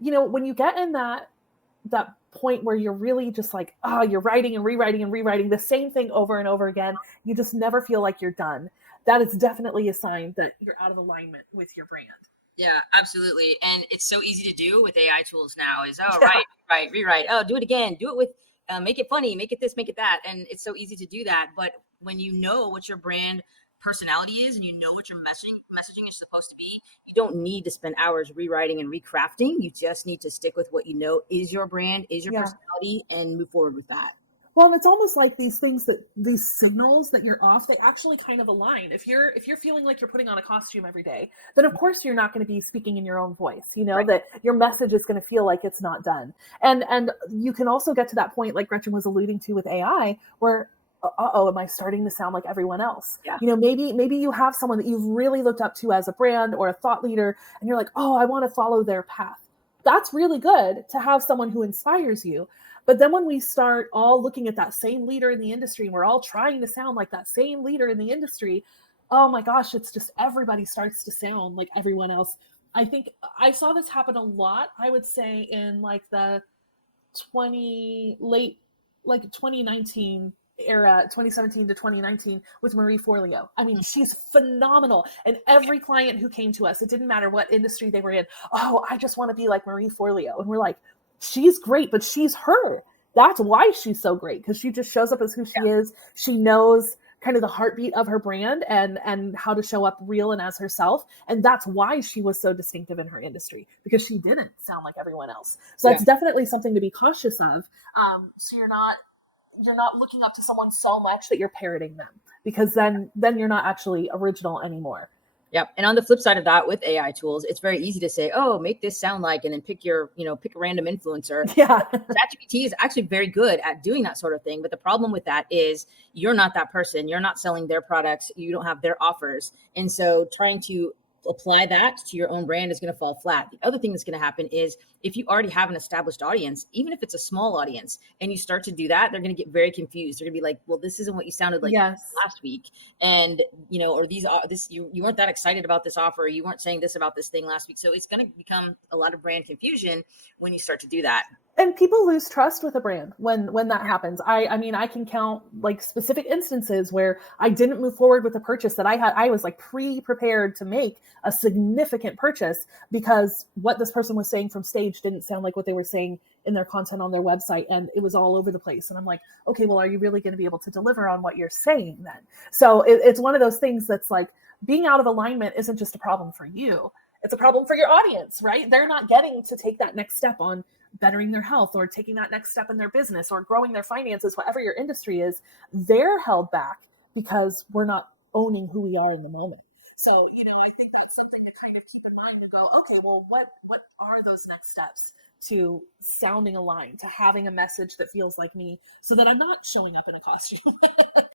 when you get in that point where you're really just like, oh, you're writing and rewriting and rewriting the same thing over and over again, you just never feel like you're done. That is definitely a sign that you're out of alignment with your brand. Yeah, absolutely. And it's so easy to do with AI tools now is, oh, Yeah. right, rewrite. Oh, do it again. Do it with, make it funny, make it this, make it that. And it's so easy to do that. But when you know what your brand personality is and you know what your messaging is supposed to be, you don't need to spend hours rewriting and recrafting. You just need to stick with what you know is your brand, is your Yeah. personality, and move forward with that. Well, it's almost like these signals that you're off, they actually kind of align. If you're feeling like you're putting on a costume every day, then of course you're not going to be speaking in your own voice. Right. That your message is going to feel like it's not done. And you can also get to that point, like Gretchen was alluding to with AI, where am I starting to sound like everyone else? Yeah. Maybe you have someone that you've really looked up to as a brand or a thought leader, and you're like, oh, I want to follow their path. That's really good to have someone who inspires you. But then when we start all looking at that same leader in the industry and we're all trying to sound like that same leader in the industry, oh my gosh, it's just everybody starts to sound like everyone else. I think I saw this happen a lot, I would say, in like the 20 late like 2019 era, 2017 to 2019, with Marie Forleo. I mean, she's phenomenal. And every client who came to us, it didn't matter what industry they were in, oh, I just want to be like Marie Forleo. And we're like, she's great, but she's her. That's why she's so great, because she just shows up as who she is. She knows kind of the heartbeat of her brand and how to show up real and as herself, and that's why she was so distinctive in her industry, because she didn't sound like everyone else. So Yeah. that's definitely something to be cautious of. So you're not looking up to someone so much that you're parroting them, because then you're not actually original anymore. Yep. And on the flip side of that, with AI tools, it's very easy to say, "Oh, make this sound like," and then pick a random influencer. Yeah. ChatGPT is actually very good at doing that sort of thing. But the problem with that is you're not that person. You're not selling their products. You don't have their offers. And so trying to apply that to your own brand is going to fall flat. The other thing that's going to happen is if you already have an established audience, even if it's a small audience, and you start to do that, they're going to get very confused. They're going to be like, well, this isn't what you sounded like Yes. last week. And, or you weren't that excited about this offer. You weren't saying this about this thing last week. So it's going to become a lot of brand confusion when you start to do that. And people lose trust with a brand when that happens. I mean, I can count like specific instances where I didn't move forward with a purchase that I was like pre-prepared to make a significant purchase, because what this person was saying from stage didn't sound like what they were saying in their content on their website, and it was all over the place. And I'm like, okay, well, are you really going to be able to deliver on what you're saying then? So it's one of those things that's like, being out of alignment isn't just a problem for you, it's a problem for your audience, right? They're not getting to take that next step on bettering their health or taking that next step in their business or growing their finances, whatever your industry is. They're held back because we're not owning who we are in the moment. So, I think that's something to kind of keep in mind and go, okay, well, what are those next steps to sounding aligned, to having a message that feels like me, so that I'm not showing up in a costume?